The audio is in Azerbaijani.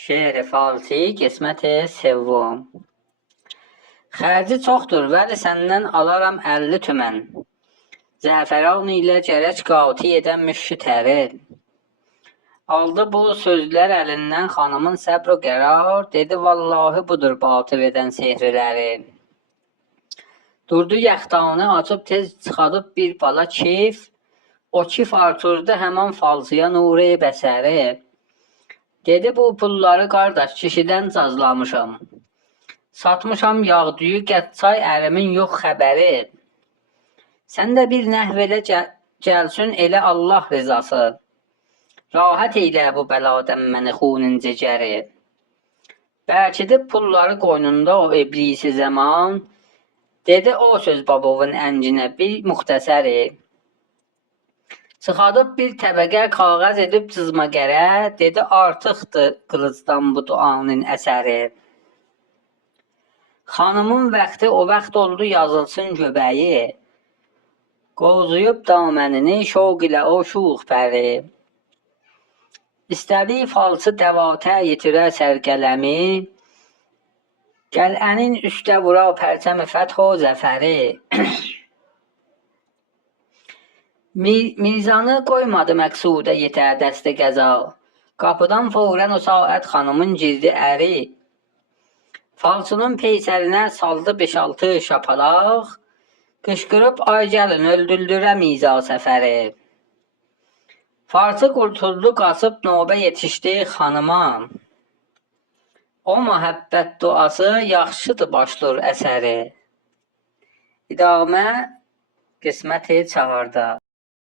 Şeir-i falsi qismət-i sevvam. Xərci çoxdur, vəli səndən alaram 50 tümən. Zəfəran ilə gərək qati edən müşkü təri. Aldı bu sözlər əlindən xanımın səbr o qərar, dedi vallahi budur batıl edən sehriləri. Durdu yaxtanı açıb tez çıxadıb bir bala kif, o kif artırdı həman falsiya nuri bəsəri. Dedi bu pulları qardaş kişidən cazlamışam. Satmışam yağdüyü qəccay ərimin yox xəbəri. Sən də bir nəhv elə gəlsin elə Allah rızası. Rahat eylə bu bəladən məni xunin cigəri. Bəlkidib pulları qoynunda o iblisi zaman. Dedi o söz babovun əncinə bir muxtəsəri. Çıxadıb bir təbəqə kağız edib cızma gərə, dedi artıqdır qılıcdan bu duanın əsəri. Xanımın vaxtı o vaxt oldu yazılsın göbəyi, qovzuyub damənini şoq ilə o şux pəri. İstədi falsı dəvatə yetirə sərgələmi, qəl'ənin üstə vura pərçəmi fəth o zəfəri. Mizanı qoymadı məqsudə yetər dəstə qəza. Qapıdan fəvrən o saat xanımın girdi əri. Falsının peysərinə saldı 5-6 şapalaq. Qışqırıb ay gəlin öldürdürə miza səfəri. Farsı qurtuldu qaçıb növbə yetişdi xanıma. O məhəbbət duası yaxşıdır başlır əsəri. İdamə qismət-i çağırda.